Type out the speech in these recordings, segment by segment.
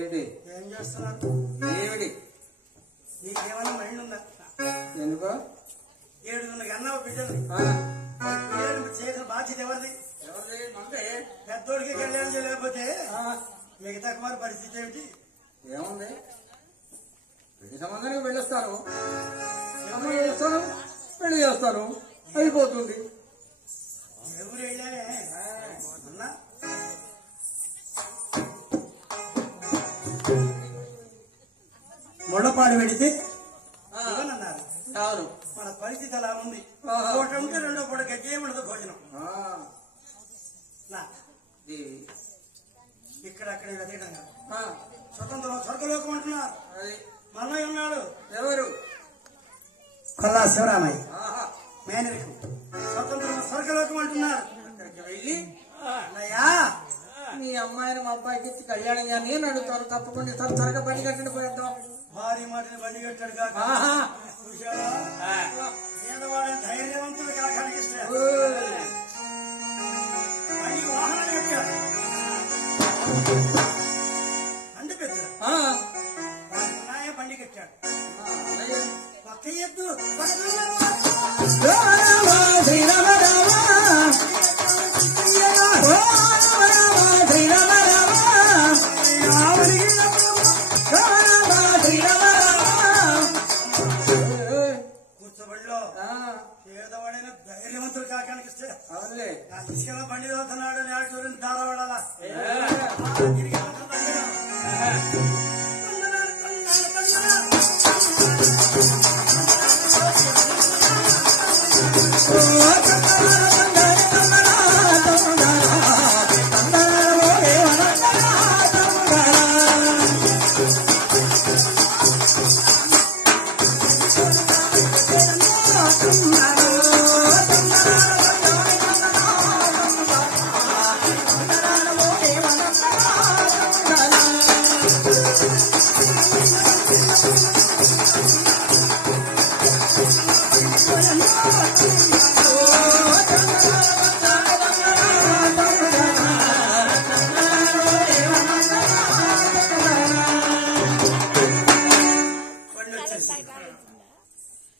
ఏంటి ఏం చేస్తున్నారు? ఏమిటి నీకేమైనా మైండ్ ఉందా? ఎందుకో 7 అన్నావు బిడ్డలు చేసిన బాధ్యత ఎవరిది? పెద్దోడికి కళ్యాణం చేయలేకపోతే మిగతా కుమార్ పరిస్థితి ఏమిటి? ఏముంది పెళ్లి సంబంధానికి వెళ్ళొస్తాను చేస్తాను పెళ్లి చేస్తాను అయిపోతుంది. ఎవరు వెళ్ళానే అన్నా ముళ్ళపాడు పెడితే అన్నారు. అవును మన పరిస్థితి అలా ఉంది. ఒకటి ఉంటే రెండో పూట గజ్జేయమన్నది భోజనం. ఇక్కడ అక్కడ వెతకడం స్వతంత్రం స్వర్గలోకం అంటున్నారు. మనయ్య ఉన్నాడు. ఎవరు? కొల్లా శివరామయ్య మేనరికం స్వతంత్రం స్వర్గలోకం అంటున్నారు. అక్కడికి వెళ్ళి అన్నయ్యా మీ అమ్మాయిని మా అబ్బాయికి ఇచ్చి కళ్యాణం కానీ నేను అడుగుతాను. తప్పకుండా త్వరగా బండి కట్టండి పోయేద్దాం. భారీ మాటని బండి కట్టాడు కాక పేదవాడని ధైర్యవంతుడు కాక కనిపిస్తాడు. బండి వాహనాన్ని కట్టాడు. అండి పెద్ద బండి కట్టాడు. పక్క ఎద్దు కూర్చోబడిలో పేదవాడైన ధైర్యవంతుడు కాక కనిపిస్తే ఇసుకలో బండి చదువుతున్నాడు. నేడు చూడండి దారవాడాలా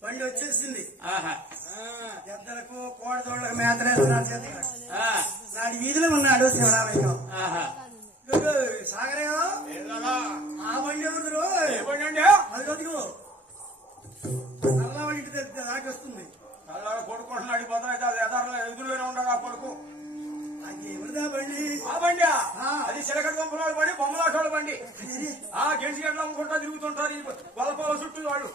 బండి వచ్చేసింది. ఎద్దలకు కోడదోళ్ళకు మేతలేస్తున్నారు. నాడు వీధిలో ఉన్నాడు శివరామయ్య. సాగరయ్య ఆ బండి ఎవరు? అది కదుగు నల్ల బండి దాకి వస్తుంది. కొడుకుంటున్నాడు ఎదురుగానే ఉన్నాడు ఆ కొడుకు. అది ఎవరిదా బండి? ఆ బండి అది చిలకడ పంపుల బండి, బొమ్మలాటోళ్ళ బండి. గెలిచి గట్ల అమ్ముకుంటా తిరుగుతుంటారు ఈ వలపాల చుట్టూ వాళ్ళు.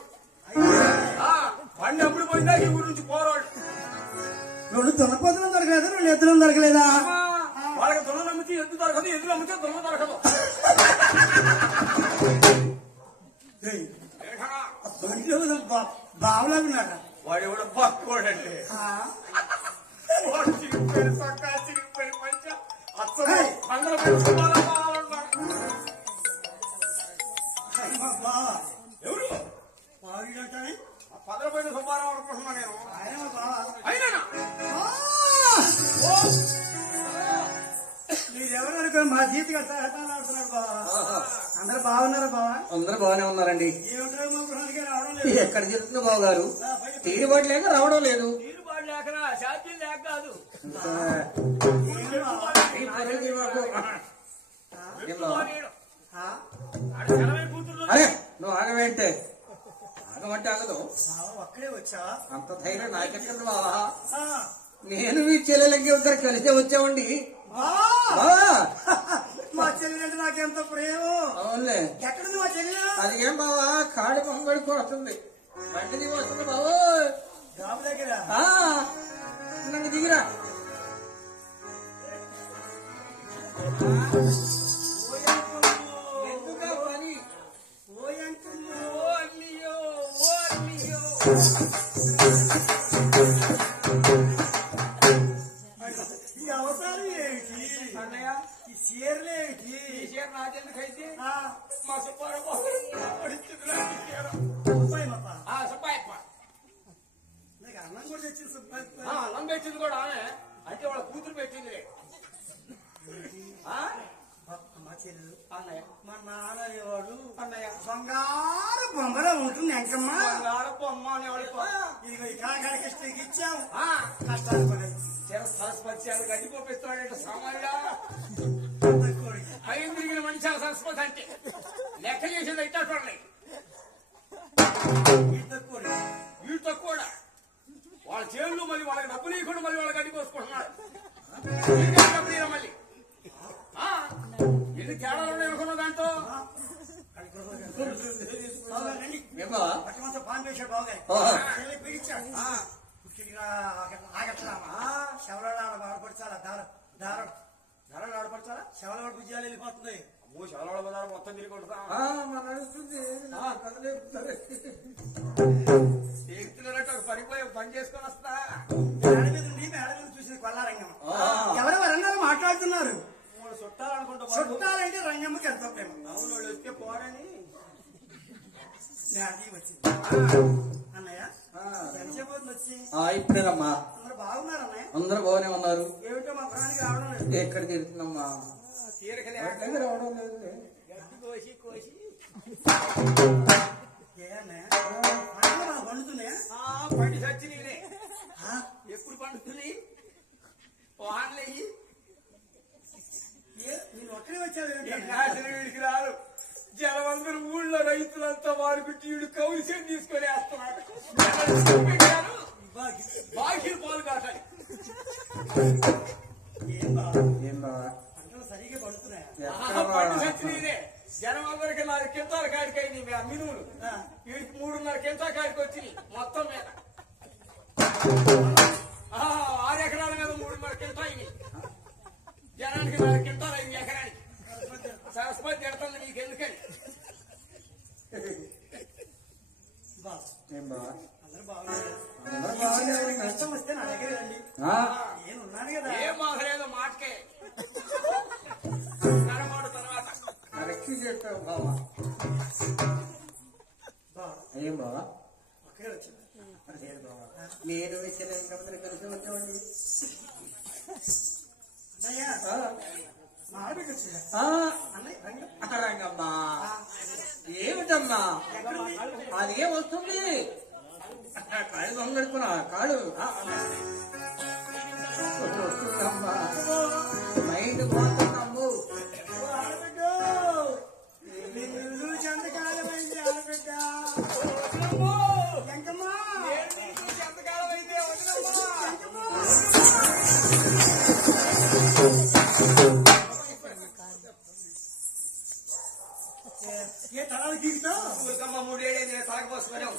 బండి అప్పుడు పోయిందా ఈ ఊరు నుంచి పోరాడు. 2 దున్నపోతులు దొరకలేదు, 2 ఎద్దులు దొరకలేదా? వాళ్ళకి దున్న నమ్మితే ఎద్దు దొరకదు, ఎద్దులు అమ్మితే దున్న దొరకదు. బండిలో బావులా ఉన్నాడు. వాడు ఎవడో బాక్కోడండి. వాడు చిరిగిపోయిన సొక్క, చిరిగిపోయిన మంచి అందరూ ఎవరు బావింటానే పదలపోయిన సుబ్బారావు అనుకుంటున్నా నేను. ఆయన బావా అయినా మీరెవరు అనుకో మా జీతి ఆడుతున్నాడు బావా. అందరు బాగున్నారా బావా? అందరూ బాగానే ఉన్నారండి. ఏమిటో మా గృహానికి రావడం లేదు. ఎక్కడ జరుగుతుందో బాబు గారు? తీరుబాటు లేక రావడం లేదు. తీరుబాటు లేకనా? శాద్యం లేక కాదు. అరే నువ్వు ఆగవేంటే? ఆగమంటే ఆగదు. అక్కడే వచ్చా? అంత ధైర్యం నాకెక్కడ బావా? నేను మీ చెల్లెలకి ఇద్దరు కలిసే వచ్చామండి. మా చెల్లెలంటే నాకెంత ప్రేమ. అవునులే. ఎక్కడుంది మా చెల్లె? అది ఏం బావా కాడి పొంగడికి వస్తుంది. బండి వస్తుంది బాబు జాబు దగ్గర. నన్ను దిగిరా. ఎందుకా పని? ఈ అవసరం ఏంటి అన్నయ్య? ఈ చీరలేంటి? ఈ చీర నాకెందుకైతే మా సుబ్బారావు సుబ్బాయప్ప నీకు అన్నం కూడా తెచ్చింది సుబ్బాయి. అన్నం పెట్టింది కూడా అంటే వాళ్ళ కూతురు పెట్టింది. మా చెల్లెలు అన్నయ్య మన నానేవాడు అన్నయ్య బంగారు బొమ్మలో ఉంటుంది ఎంకమ్మ. బంగారు బొమ్మ అనేవాడు. ఇదిగో ఈ కాకాడికి స్త్రీకి ఇచ్చాము. ఆ, కష్టాలు పడాయి. సరస్వతి అది గడ్డి పంపిస్తున్నాడంటే సామాన్యుడా పైన తిరిగిన మనిషి సరస్వతి అంటే లెక్క చేసేది అయితే చూడండి. వీటితో కూడా వాళ్ళ చేతులు మళ్ళీ వాళ్ళకి డబ్బులు ఇవ్వకుండా మళ్ళీ వాళ్ళకి గడ్డి కోసుకుంటున్నాడు. డబ్బులు మళ్ళీ ఎన్ని తేడాలు ఉన్నాయి అనుకున్న దాంట్లో పాన్ వేసాడు బాగాయి పిలిచాడు. శవలాడ ఆడపడచాలా దారం ధరలు ఆడపరచాలా? శవలాడ భుజాలు వెళ్ళిపోతుంది. అమ్మో శవలాడ బజారు మొత్తం తిరిగి కొడతా నడుస్తుంది పడిపోయి పని చేసుకొని వస్తా. మేడ మీద చూసింది కొల్లారంగమ్మ. ఎవరు వరంగల్ మాట్లాడుతున్నారు? చుట్టాలనుకుంటా. చుట్టాలంటే రంగమ్మకి ఎంతో ప్రేమ. అవును వాళ్ళు వచ్చే పోరని వచ్చింది. అన్నయ్య ఎంతసేపు వచ్చి ఇప్పుడేనమ్మా. అందరూ బాగున్నారు అన్నయ్య? అందరూ బాగానే ఉన్నారు. ఏమిటో మా ప్రాణానికి రావడం లేదు. ఎక్కడ తిరుగుతుందమ్మా? రావడం లేదు. గడ్డి కోసి కోసి పండుతున్నాయా? పండి చచ్చి నేనే ఎప్పుడు పండుతుంది వానలేయి నేను ఒక్కడే వచ్చాను. వీడికి రాదు. జనమందరూ ఊళ్ళో రైతులంతా వాడుకుంటే వీడు కౌలిసేం తీసుకొని వేస్తున్నాడు. బాకీలు పాలు కాటాలి. ఏం బాబా పంటలు సరిగ్గా పడుతున్నాయా? పండి చచ్చి నేనే జనమందరికి 4 కింటాల కాడికి అయింది మినువులు. వీడికి 3.5 కింటా కాడికి వచ్చినాయి మొత్తం మీద. 6 ఎకరాల మీద 3.5 కింటా అయినాయి. జనానికి 4 కింటాలు అయింది ఎకరానికి. సరస్వతి తిడుతుంది నీకెందుకని. అందరూ బాగున్నారు. కష్టం వస్తే నా దగ్గర రండి. నేను ఉన్నాను కదా. ఏం మాసలేదో మాటకే నరమాడు తర్వాత రక్షి చేస్తావు బావా. ఏం బావా? ఒక్కడే వచ్చాను. నేను వచ్చిన కలిసి వచ్చామండి. అన్నయ్య మా ఆడబిడ్డ వచ్చిందా? అన్నయ్య రంగమ్మా ఏమిటమ్మా అదేం వస్తుంది? కాళ్ళు దొంగడుకున్నా కాడు వస్తుందమ్మా. మైండ్ పోతున్నాము. ఆడబిడ్డ ఇల్లు చందకాలమైంది. ఆడబిడ్డ ఎంకమ్మా ఎంతకాలం అయితే ఏ తలాలు తీరుతావు? ఊరికమ్మ 3 ఏళ్ళైంది తాగపోసుకున్నావు.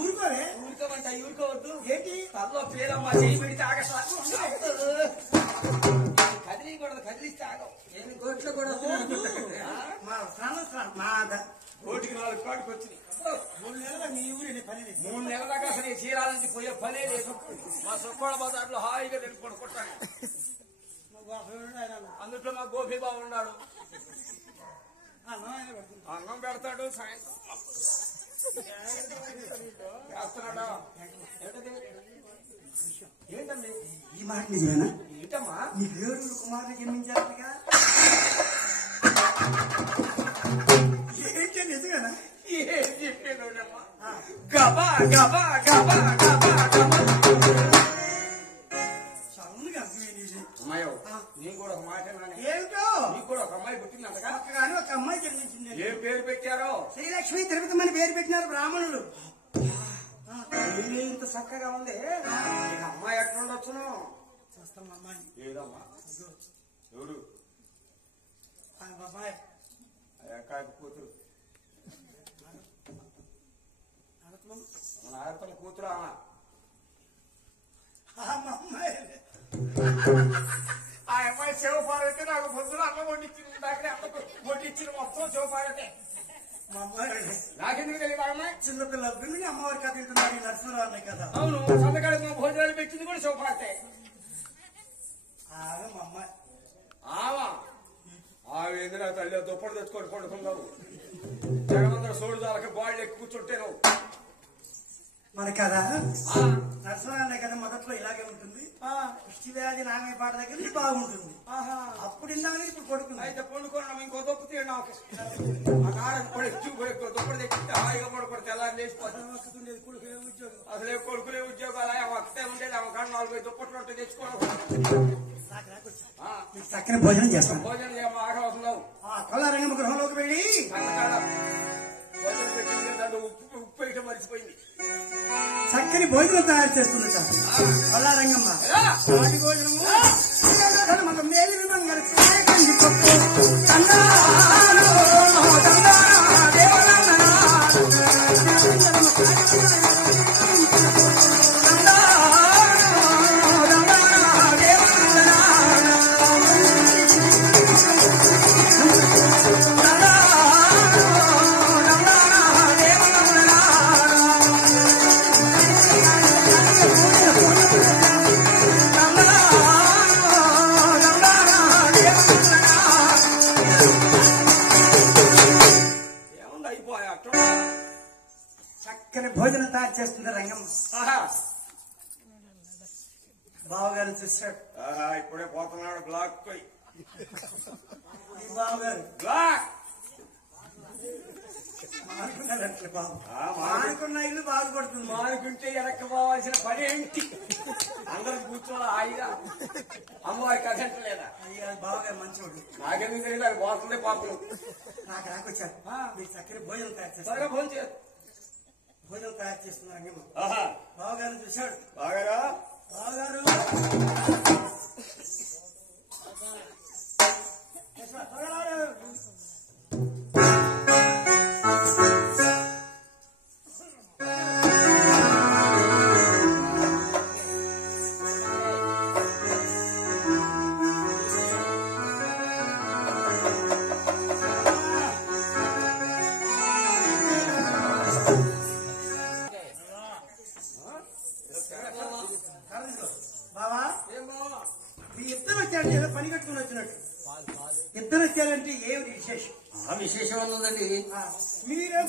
ఊరుకోరే. ఊరుకోమంట ఊరుకోవద్దు. ఏంటి తనలో పేరమ్మ చేయి పెడితే ఆగట్లా. కదిలీకూడదు కదిలిస్తే ఆగవు. నేను కోట్లో కూడా మా ప్రాణం మా కోటికి 4 కోటికి వచ్చినాయి. 3 నెలల మీ ఊరి పని లేదు. 3 నెలల దాకా అసలు ఈ చీరాల నుంచి పోయే పనే లేదు. మా సుక్కోడ బజార్లో హాయిగా తెలుపుకొని కొట్టాను. అందుట్లో మా గోపి బాబు ఉన్నాడు. అన్నం పెడతాడు సాయంత్రం చేస్తున్నాడా? ఏంటండి ఈ మాట నిజమేనా? ఏంటమ్మా నీ దేవుడు కుమారుడు జన్మించారుగా? ఏంటి నిజమేనా? ఏం చెప్పేదమ్మా? గబా గబా గబా గబా గబా సౌండ్గా అమ్మాయో నీకు కూడా ఒక మాట ఏమిటో? నీకు కూడా ఒక అమ్మాయి పుట్టిందంటగా? కానీ ఒక అమ్మాయి జన్మించింది. ఏం పేరు పెట్టారో? శ్రీలక్ష్మి తిరుపతి పేరు పెట్టినారు బ్రాహ్మణులు. ఇంత చక్కగా ఉంది. అమ్మాయి ఎట్లుండొచ్చును? చూస్తాం అమ్మాయి. ఏదమ్మా ఎవడు? అమ్మాయి కాక కూతురు మన ఆడతల కూతురు. అమ్మాయి ఆ అమ్మాయి శివపార్వతి నాకు పొద్దున అన్నం వండించింది. దాకా అన్నం వండించిన మొత్తం శివపార్వతి. మా అమ్మాయి నాకెందుకు తెలియదు అమ్మాయి? చిన్నపిల్ల అబ్బింది అమ్మవారి కథ తింటున్నారు. ఈ నరసింహరావు అన్నయ్య కదా. అవును సంతకాడికి మా భోజనాలు పెట్టింది కూడా శివపార్వతి. మా అమ్మాయి ఆవేంది నా తల్లి దుప్పటి తెచ్చుకొని పడుకున్నావు. జగమందరూ సోడు దాకా గోళ్ళు ఎక్కి కూర్చుంటే నువ్వు మన కదా నరసరాన్న కదా మొదట్లో ఇలాగే ఉంటుంది కుష్టి వ్యాధి నాగయ్య పాట దగ్గర నుంచి బాగుంటుంది అప్పుడు ఇందాక ఇప్పుడు పడుకుంది అయితే పండుకున్నాం ఇంకో దొప్పు తీయండి ఆ నారాయణ పడి దుప్పటి తెచ్చి హాయిగా పడుకుంటే తెల్లారి లేచిపోతుంది ఉద్యోగం అసలే కొడుకులే ఉద్యోగాలు ఒకటే ఉండేది ఆమె కాడ 4 దుప్పట్లు ఉంటే తెచ్చుకోవడం చక్కని భోజనం చేస్తాను భోజనం చేయమా ఆకలి కొల్లారంగమ్మ గృహంలోకి వెళ్ళి భోజనం పెట్టింది దాంట్లో ఉప్పు వేయటం మర్చిపోయింది చక్కని భోజనం తయారు చేస్తుంది కొల్లారంగమ్మ వాటి భోజనము మేలు బంగారు భోజనం తయారు చేస్తుంది రంగమ్మ బావగారు చూశాడు ఇప్పుడే పోతున్నాడు బ్లాక్ పోయి బావగారు బ్లాక్ మానుకున్నారంటే బాబు మానుకున్న ఇల్లు బాగుపడుతుంది మానుకుంటే వెనక్కి పోవాల్సిన పని ఏంటి అందరూ కూర్చోవాలి హాయిగా అమ్మవారికి అదంటలేదా బావగారు మంచివాడు నాకెందుకు తెలియదు అది పోతుందే పాపలు నాకు రాకొచ్చారు మీరు చక్కని భోజనం తయారు చేస్తారు త్వరగా భోజనం చేయదు భోజనం తయారు చేస్తున్న రంగమ్మ బావగారు చూశాడు బాగా బావగారు బావా ఇద్దరు వచ్చారంటే ఏదో పని కట్టుకుని వచ్చినట్టు ఇద్దరు వచ్చారంటే ఏమిటి విశేషం విశేషం ఉన్నదండి మీరే